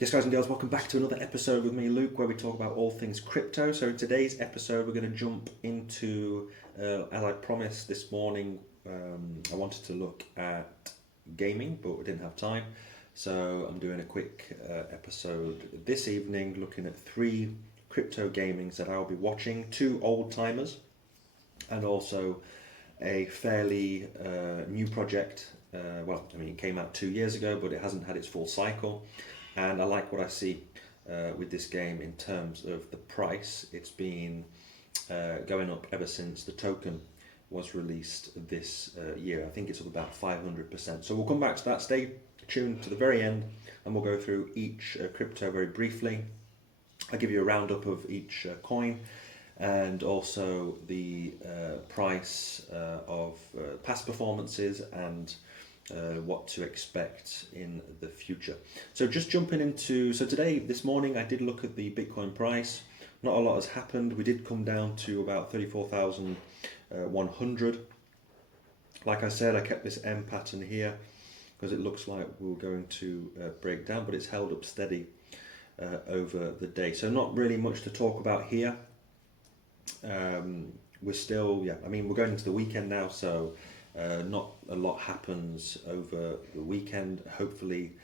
Yes, guys and girls, welcome back to another episode with me, Luke, where we talk about all things crypto. So in today's episode, we're going to jump into, as I promised this morning, I wanted to look at gaming, but we didn't have time. So I'm doing a quick episode this evening, looking at 3 crypto gamings that I'll be watching, 2 old timers, and also a fairly new project. It came out 2 years ago, but it hasn't had its full cycle. And I like what I see with this game in terms of the price. It's been going up ever since the token was released this year. I think it's up about 500%. So we'll come back to that. Stay tuned to the very end and we'll go through each crypto very briefly. I'll give you a roundup of each coin and also the price of past performances and what to expect in the future. So just jumping into, this morning I did look at the Bitcoin price. Not a lot has happened. We did come down to about 34,100. Like I said, I kept this M pattern here because it looks like we're going to break down, but it's held up steady over the day. So not really much to talk about here. We're still, we're going into the weekend now, so not a lot happens over the weekend. Hopefully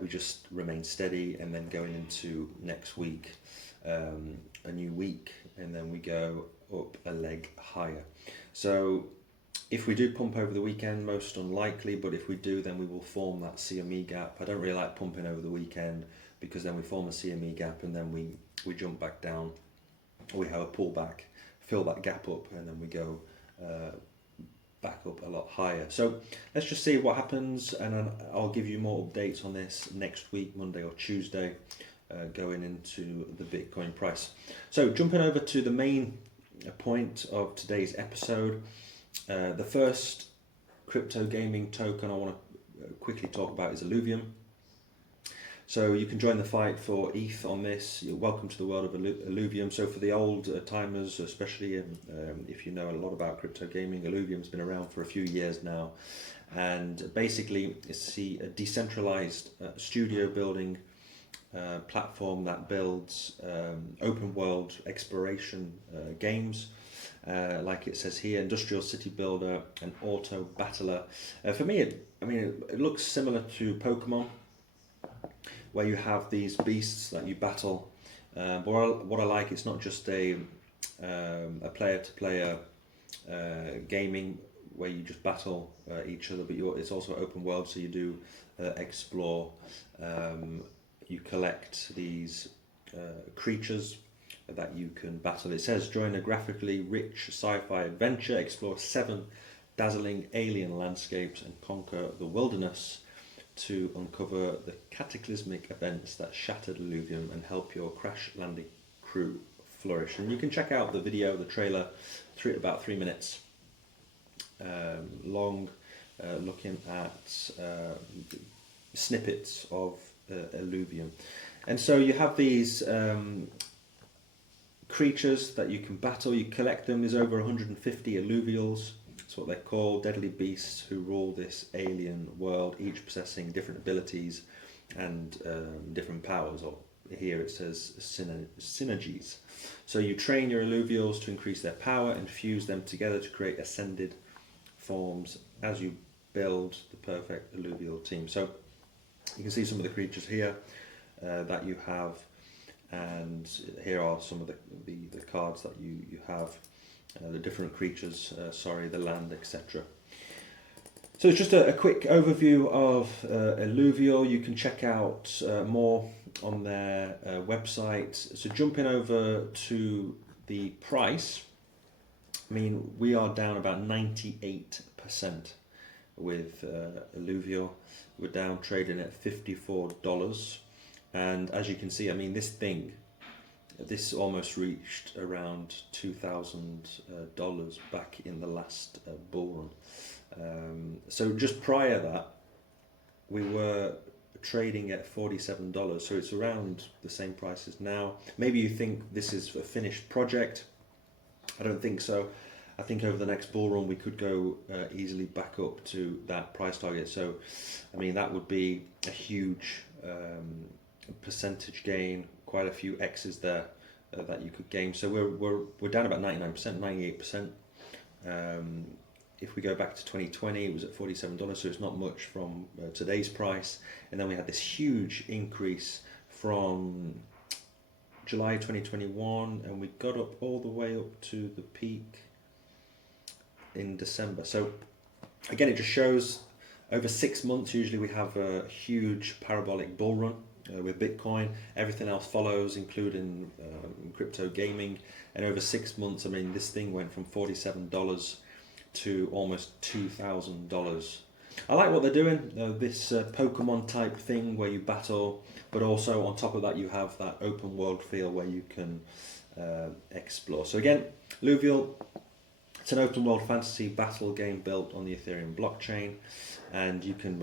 we just remain steady, and then going into next week, a new week, and then we go up a leg higher. So if we do pump over the weekend, most unlikely, but if we do, then we will form that CME gap. I don't really like pumping over the weekend because then we form a CME gap and then we jump back down. We have a pullback, fill that gap up, and then we go back up a lot higher. So let's just see what happens, and then I'll give you more updates on this next week, Monday or Tuesday, going into the Bitcoin price. So jumping over to the main point of today's episode, the first crypto gaming token I want to quickly talk about is illuvium. So you can join the fight for ETH on this. You're welcome to the world of illuvium. So for the old timers, especially if you know a lot about crypto gaming, illuvium's been around for a few years now. And basically it's a decentralized studio building platform that builds open world exploration games. Like it says here, industrial city builder and auto battler. For me, it looks similar to Pokemon, where you have these beasts that you battle. But what I like, it's not just a player-to-player gaming where you just battle each other, but it's also open world, so you do explore. You collect these creatures that you can battle. It says, join a graphically rich sci-fi adventure, explore 7 dazzling alien landscapes and conquer the wilderness to uncover the cataclysmic events that shattered illuvium and help your crash landing crew flourish. And you can check out the video, the trailer, about 3 minutes long, looking at snippets of illuvium. And so you have these creatures that you can battle. You collect them. There's over 150 illuvials. That's what they're called, deadly beasts who rule this alien world, each possessing different abilities and different powers, or here it says synergies. So you train your illuvials to increase their power and fuse them together to create ascended forms as you build the perfect illuvial team. So you can see some of the creatures here that you have, and here are some of the cards that you have. The different creatures, the land, etc. So it's just a quick overview of Illuvial. You can check out more on their website. So jumping over to the price, we are down about 98% with Illuvial. We're down trading at $54. And as you can see, this almost reached around $2,000 back in the last bull run. So just prior that, we were trading at $47, so it's around the same price as now. Maybe you think this is a finished project. I don't think so. I think over the next bull run we could go easily back up to that price target. So, that would be a huge percentage gain, quite a few X's there that you could gain. So we're down about 99%, 98%. If we go back to 2020, it was at $47, so it's not much from today's price. And then we had this huge increase from July 2021, and we got up all the way up to the peak in December. So again, it just shows over 6 months, usually we have a huge parabolic bull run with Bitcoin. Everything else follows, including crypto gaming. And over 6 months, I mean, this thing went from $47 to almost $2,000. I like what they're doing, this Pokemon type thing where you battle, but also on top of that you have that open world feel where you can explore. So again, Illuvium, it's an open world fantasy battle game built on the Ethereum blockchain, and you can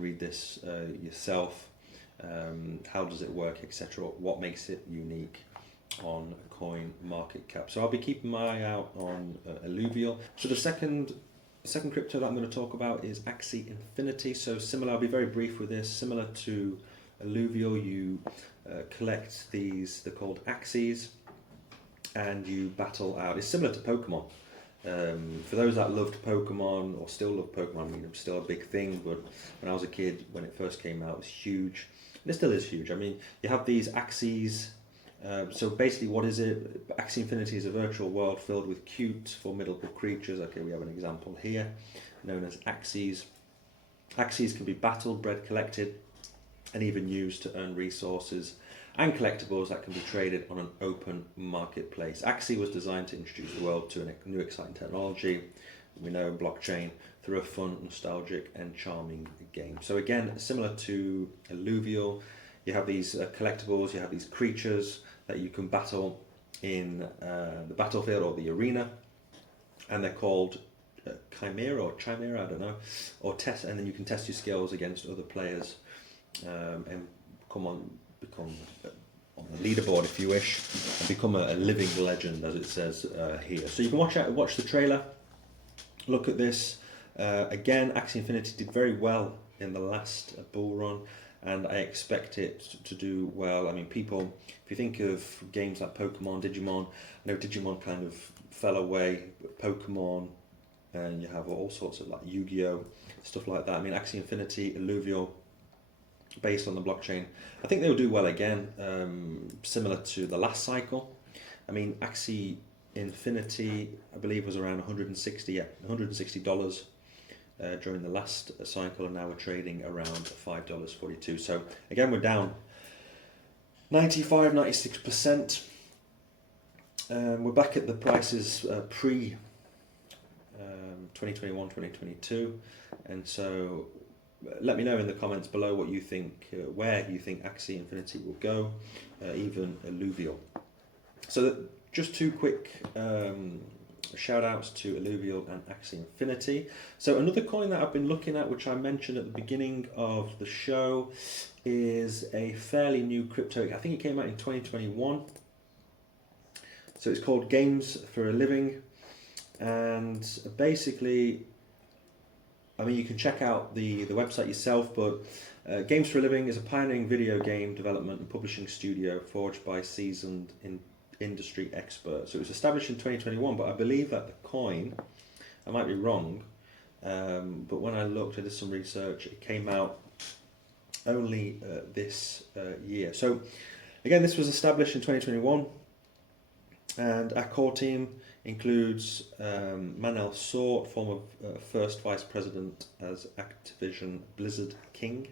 read this yourself. How does it work, etc. What makes it unique on CoinMarketCap. So I'll be keeping my eye out on Illuvium. So the second crypto that I'm going to talk about is Axie Infinity. So similar, I'll be very brief with this. Similar to Illuvium, you collect these, they're called Axies, and you battle out. It's similar to Pokemon. For those that loved Pokemon or still love Pokemon, I mean, it's still a big thing, but when I was a kid, when it first came out, it was huge. And it still is huge. I mean, you have these Axies. So basically, what is it? Axie Infinity is a virtual world filled with cute, formidable creatures. Okay, we have an example here, known as Axies. Axies can be battled, bred, collected, and even used to earn resources and collectibles that can be traded on an open marketplace. Axie was designed to introduce the world to a new exciting technology, we know, blockchain, through a fun, nostalgic, and charming game. So again, similar to Illuvium, you have these collectibles, you have these creatures that you can battle in the battlefield or the arena, and they're called Chimera, I don't know, or test, and then you can test your skills against other players and become on the leaderboard, if you wish, and become a living legend, as it says here. So you can watch the trailer, look at this. Again, Axie Infinity did very well in the last bull run, and I expect it to do well. I mean, people, if you think of games like Pokemon, Digimon, I know Digimon kind of fell away, but Pokemon, and you have all sorts of like Yu-Gi-Oh, stuff like that. I mean, Axie Infinity, Illuvium, based on the blockchain, I think they'll do well again, similar to the last cycle. I mean, Axie Infinity, I believe, was around $160 during the last cycle, and now we're trading around $5.42. So again, we're down 96%. We're back at the prices pre 2021, 2022, and so let me know in the comments below what you think, where you think Axie Infinity will go, even Illuvium. So just two quick shout outs to Illuvium and Axie Infinity. So another coin that I've been looking at, which I mentioned at the beginning of the show, is a fairly new crypto. I think it came out in 2021. So it's called Games for a Living, and basically, I mean, you can check out the website yourself, but Games for a Living is a pioneering video game development and publishing studio forged by seasoned industry experts. So it was established in 2021, but I believe that the coin, I might be wrong, but when I looked, I did some research, it came out only this year. So again, this was established in 2021, and our core team includes Manel Sort, former first vice president as Activision Blizzard King,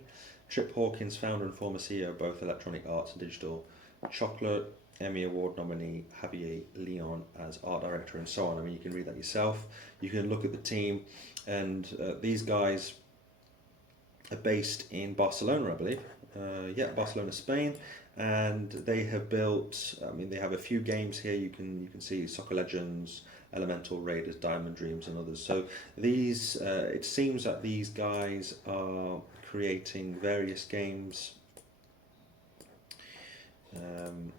Trip Hawkins, founder and former CEO of both Electronic Arts and Digital Chocolate, Emmy Award nominee Javier Leon as art director, and so on. I mean, you can read that yourself. You can look at the team, and these guys are based in Barcelona, I believe. Barcelona, Spain. And they have built, I mean, they have a few games here. You can see Soccer Legends, Elemental Raiders, Diamond Dreams, and others. So these, it seems that these guys are creating various games. I'm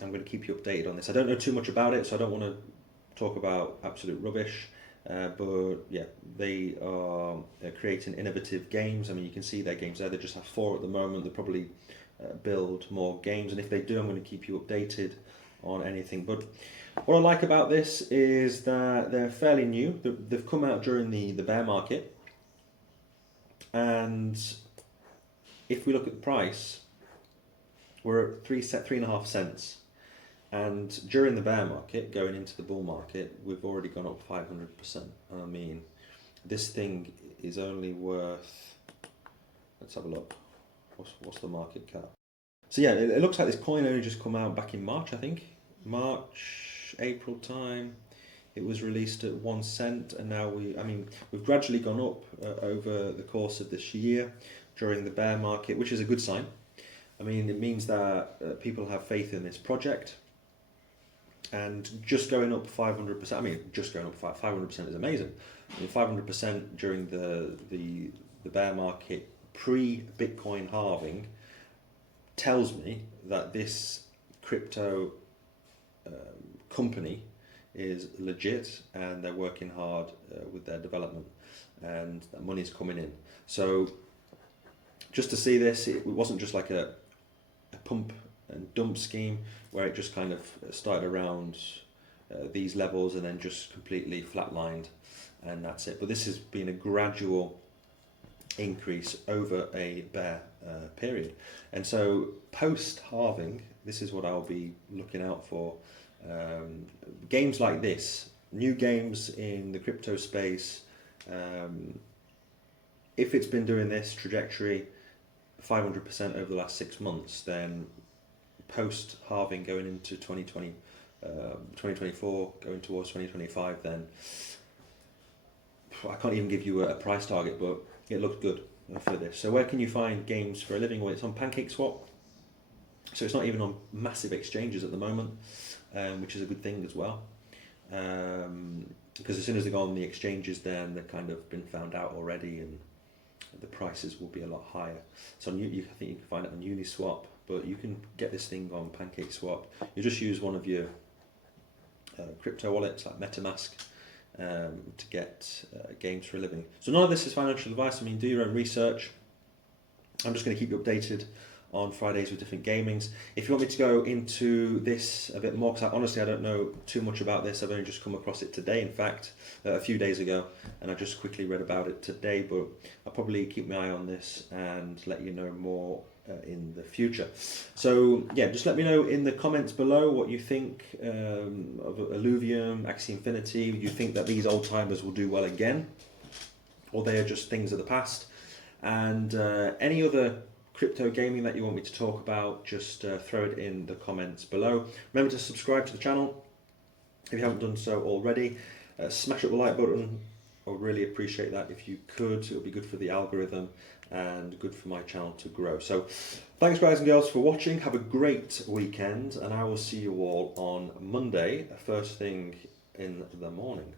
going to keep you updated on this. I don't know too much about it, so I don't want to talk about absolute rubbish. But yeah, they are creating innovative games. I mean, you can see their games there. They just have 4 at the moment. They're probably build more games, and if they do, I'm going to keep you updated on anything. But what I like about this is that they're fairly new. They've come out during the bear market, and if we look at the price, we're at 3.5 cents. And during the bear market, going into the bull market, we've already gone up 500%. I mean, this thing is only worth, let's have a look, what's the market cap? So yeah, it looks like this coin only just come out back in March, I think. March, April time. It was released at 1 cent, and now we've gradually gone up over the course of this year during the bear market, which is a good sign. I mean, it means that people have faith in this project. And just going up 500%, I mean, just going up 500% is amazing. I mean, 500% during the bear market pre-Bitcoin halving tells me that this crypto company is legit, and they're working hard with their development, and that money's coming in. So just to see this, it wasn't just like a pump and dump scheme where it just kind of started around these levels and then just completely flatlined, and that's it. But this has been a gradual increase over a bear period, and so post halving, this is what I'll be looking out for. Games like this, new games in the crypto space, if it's been doing this trajectory 500% over the last 6 months, then post halving going into 2024, going towards 2025, then I can't even give you a price target, but it looks good for this. So where can you find games for a living? Well, it's on PancakeSwap, so it's not even on massive exchanges at the moment, which is a good thing as well, because as soon as they go on the exchanges, then they've kind of been found out already, and the prices will be a lot higher. So I think you can find it on Uniswap, but you can get this thing on PancakeSwap. You just use one of your crypto wallets like MetaMask to get games for a living. So none of this is financial advice. I mean, do your own research. I'm just going to keep you updated on Fridays with different gamings. If you want me to go into this a bit more, because honestly I don't know too much about this, I've only just come across it today, in fact, a few days ago, and I just quickly read about it today, but I'll probably keep my eye on this and let you know more in the future. So yeah, just let me know in the comments below what you think of Illuvium, Axie Infinity. You think that these old timers will do well again, or they are just things of the past? And any other crypto gaming that you want me to talk about, just throw it in the comments below. Remember to subscribe to the channel if you haven't done so already. Smash up the like button. I would really appreciate that if you could. It would be good for the algorithm and good for my channel to grow. So thanks guys and girls for watching. Have a great weekend, and I will see you all on Monday, first thing in the morning.